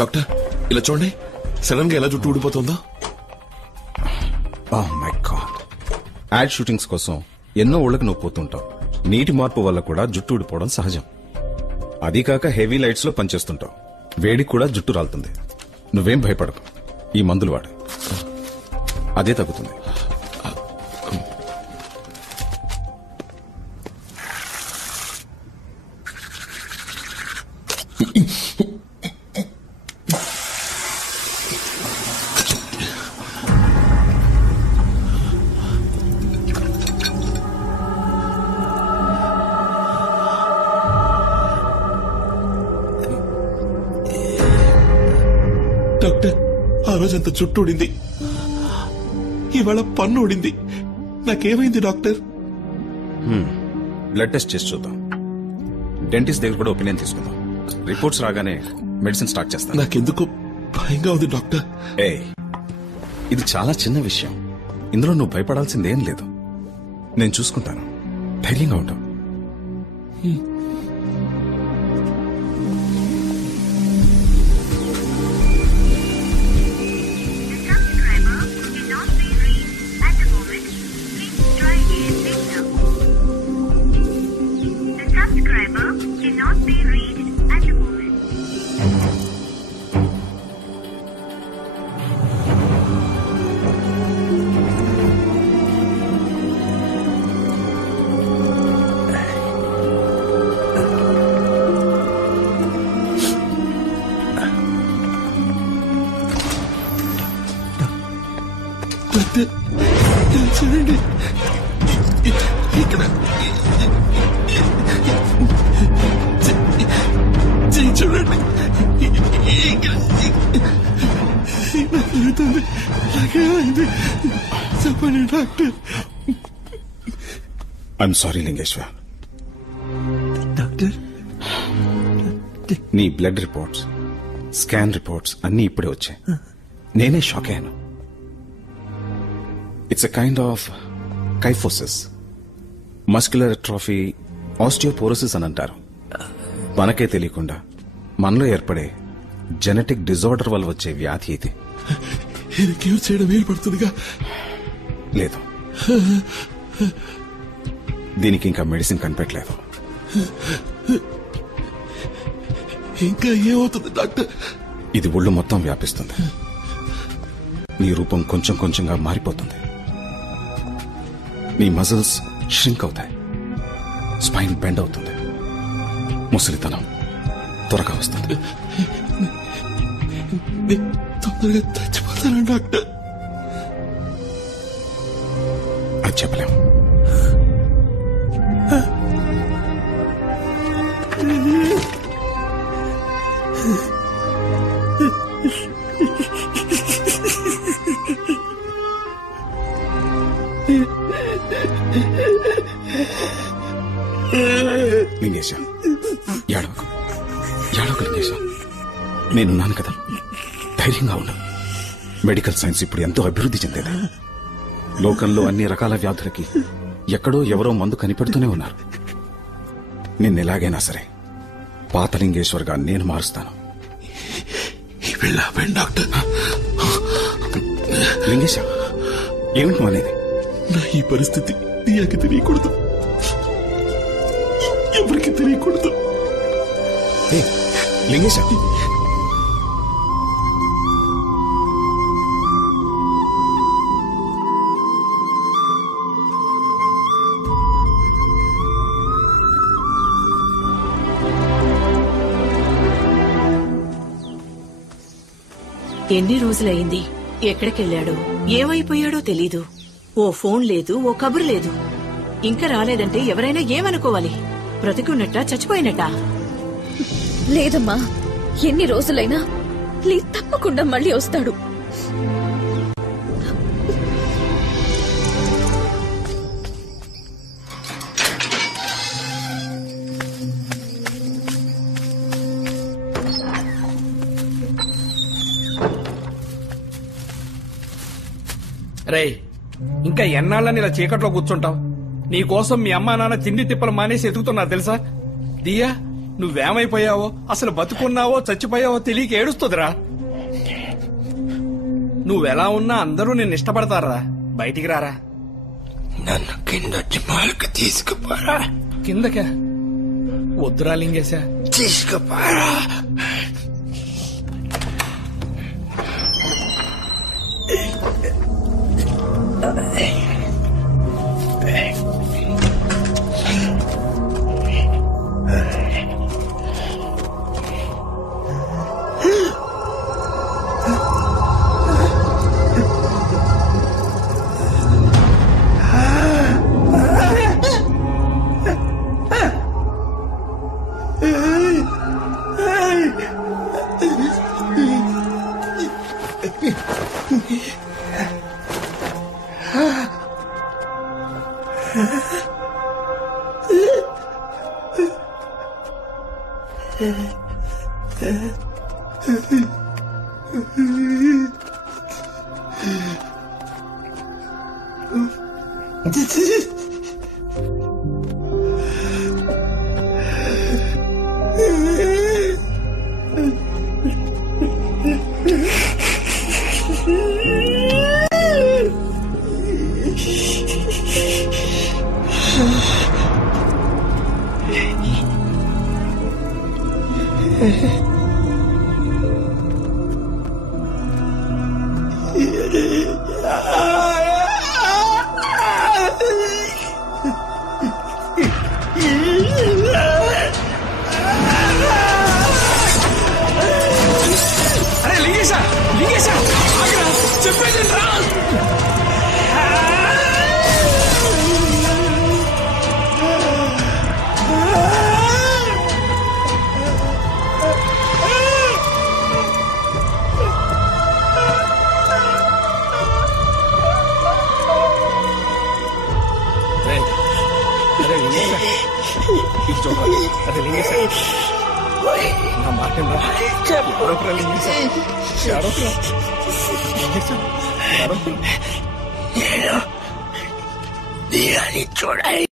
Doctor ఇలా చూడండి, sudden గా ఎలా జుట్టు ఊడిపోతుందో. Oh my God. Ad shootings కోసం ఎన్నో ఊళ్ళకి నువ్వు పోతుంటావు. నీటి మార్పు వల్ల కూడా జుట్టు ఊడిపోవడం సహజం. అదీ కాక హెవీ లైట్స్ లో పనిచేస్తుంటావు. వేడికి కూడా జుట్టు రాలుతుంది. నువ్వేం భయపడకు, ఈ మందులు వాడు, అదే తగ్గుతుంది. డాక్టర్, ఆ రోజంతా జుట్టు ఊడింది, ఇవాళ పన్ను ఊడింది. నాకేమైంది డాక్టర్? బ్లడ్ టెస్ట్ చేసి చూద్దాం. డెంటిస్ట్ దగ్గర కూడా ఒపీనియన్ తీసుకుందాం. రిపోర్ట్స్ రాగానే మెడిసిన్ స్టార్ట్ చేస్తాను. నాకెందుకు భయంగా ఉంది డాక్టర్. ఇది చాలా చిన్న విషయం. ఇందులో నువ్వు భయపడాల్సిందేం లేదు. నేను చూసుకుంటాను. ధైర్యంగా ఉంటావు. చూడండి ఇక్కడ చూడండి, నాకేమైంది చెప్పండి doctor. I'm sorry Lingeshwar. Doctor, నీ బ్లడ్ రిపోర్ట్స్, స్కాన్ రిపోర్ట్స్ అన్నీ ఇప్పుడే వచ్చాయి. నేనే షాక్ అయ్యాను. It's a kind of kyphosis, muscular atrophy, osteoporosis అని అంటారు. మనకే తెలియకుండా మనలో ఏర్పడే జెనెటిక్ డిజార్డర్ వల్ల వచ్చే వ్యాధి ఇది. ఇది క్యూర్ చేయడం వీలు పడుతుందిగా? లేదు, దీనికి ఇంకా మెడిసిన్ కనిపెట్టలేదు. ఇంకా ఏమవుతుంది డాక్టర్? ఇది ఒళ్ళు మొత్తం వ్యాపిస్తుంది. నీ రూపం కొంచెం కొంచెంగా మారిపోతుంది. నీ మజిల్స్ ష్రింక్ అవుతాయి. స్పైన్ బెండ్ అవుతుంది. ముసలితనం త్వరగా వస్తుంది. తొందరగా చచ్చిపోతాను డాక్టర్. అది చెప్పలేం. లింగేశ, ఏడవకు లింగేశ. నేనున్నాను కదా, ధైర్యంగా ఉండు. మెడికల్ సైన్స్ ఇప్పుడు ఎంతో అభివృద్ధి చెందేది. లోకంలో అన్ని రకాల వ్యాధులకి ఎక్కడో ఎవరో మందు కనిపెడుతూనే ఉన్నారు. నిన్నెలాగైనా సరే పాత లింగేశ్వర్గా నేను మారుస్తాను. డాక్టర్, లింగేశ, ఏమిటి అనేది? నా ఈ పరిస్థితి నీకు తెలియకూడదు, ఎవరికి తెలియకూడదు. లింగేశ, ఎన్ని రోజులైంది? ఎక్కడికెళ్ళాడో, ఏమైపోయాడో తెలీదు. ఓ ఫోన్ లేదు, ఓ కబురు లేదు. ఇంకా రాలేదంటే ఎవరైనా ఏమనుకోవాలి? బ్రతికున్నట్టా చచ్చిపోయినట్టా? లేదమ్మా, ఎన్ని రోజులైనా ప్లీజ్ తప్పకుండా మళ్ళీ వస్తాడు. రేయ్, ఇంకా ఎన్నాళ్ళని ఇలా చీకట్లో కూర్చుంటావు? నీకోసం మీ అమ్మా నాన్న తిండి తిప్పలు మానేసి ఎదుగుతున్నారు తెలుసా? దియా, నువ్వేమైపోయావో, అసలు బతుకున్నావో చచ్చిపోయావో తెలియక ఏడుస్తుందిరా. నువ్వెలా ఉన్నా అందరూ నిన్ను ఇష్టపడతారా. బయటికి రారా. నన్ను కిందొచ్చి మాలకు తీసుకుపోరా. కిందకా? వద్దురా లింగేశా. తీసుకుపోరా. అరే లింగేశా, లింగేశా ఆగ్రా, చెప్పేది రా. అరే లింగేశా, నా మాట ఎవరొకరా లింగేశా, ఎవరొకరా లింగేశా, ఎవరొకరా. దీని చూడాలి.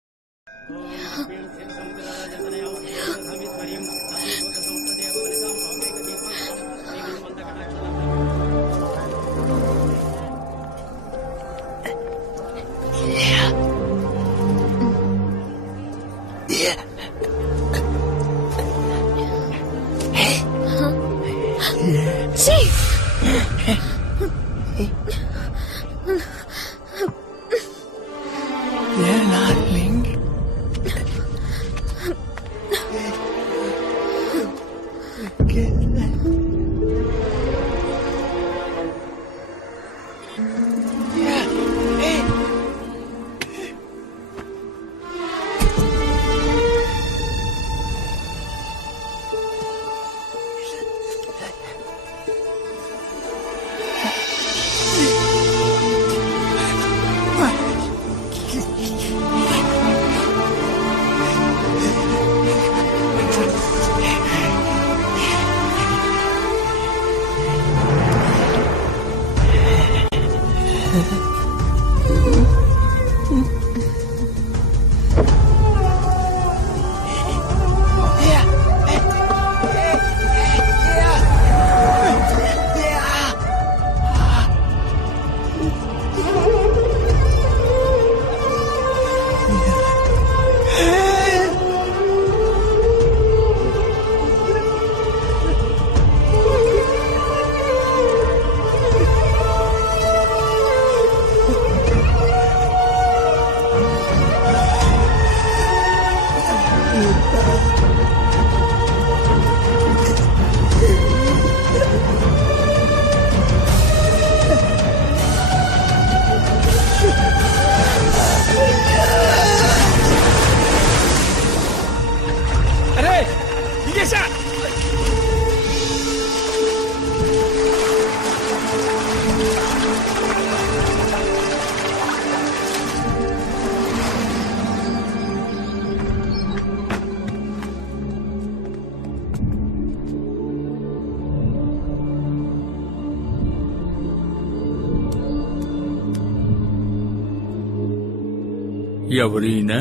ఎవరైనా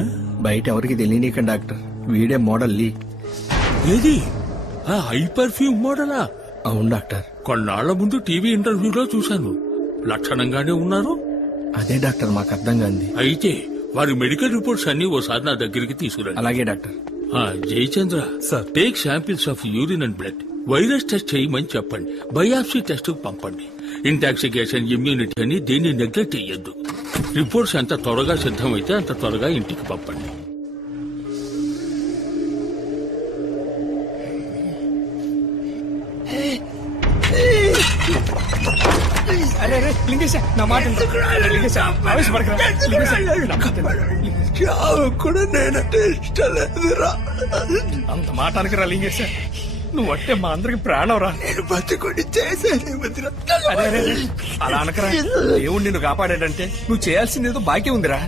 బయట ఎవరికి తెలియనీకండి డాక్టర్. వీడే మోడల్ లీ. ఏది ఆ హై పర్ఫ్యూమ్ మోడలా? అవును డాక్టర్. కొన్నాళ్ల ముందు టీవీ ఇంటర్వ్యూలో చూశాను. లక్షణంగానే ఉన్నారు. అదే డాక్టర్ మాకు అర్థం కాంది. అయితే వారి మెడికల్ రిపోర్ట్స్ అన్ని ఓసారి నా దగ్గరికి తీసుకురండి. అలాగే doctor. Jayachandra sir. Take samples of urine and blood. Virus test చేయమని చెప్పండి. బయాప్సీ టెస్ట్ పంపండి. ఇంటాక్సికేషన్, ఇమ్యూనిటీ అని దేన్ని నెగ్లెక్ట్ చెయ్యొద్దు. రిపోర్ట్స్ ఎంత త్వరగా సిద్ధమైతే అంత త్వరగా ఇంటికి పంపండి. అరే లింగేశ నా మాట చావు కూడా నేనంటే ఇష్టం లేదురా. అంత మాట అనకరా లింగేశ. నువ్వు అంటే మా అందరికి ప్రాణం రా. నేను బతుకుని చేసేది వదిరా. అలా అనకరా. దేవుడు నిన్ను కాపాడాడంటే నువ్వు చేయాల్సింది ఏదో బాకీ ఉందిరా.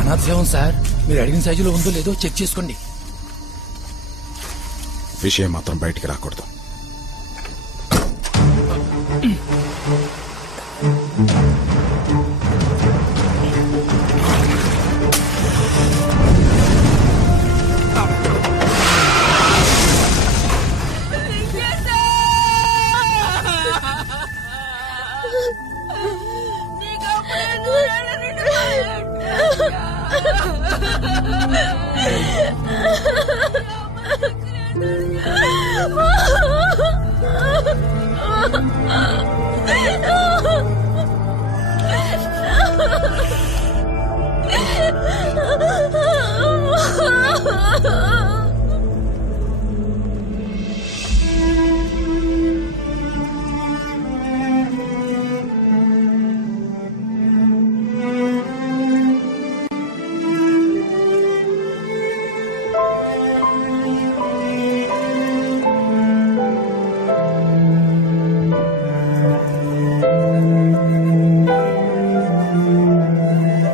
అనాథశవం సార్, మీరు అడిగిన సైజులో ఉందో లేదో చెక్ చేసుకోండి. విషయం మాత్రం బయటికి రాకూడదు.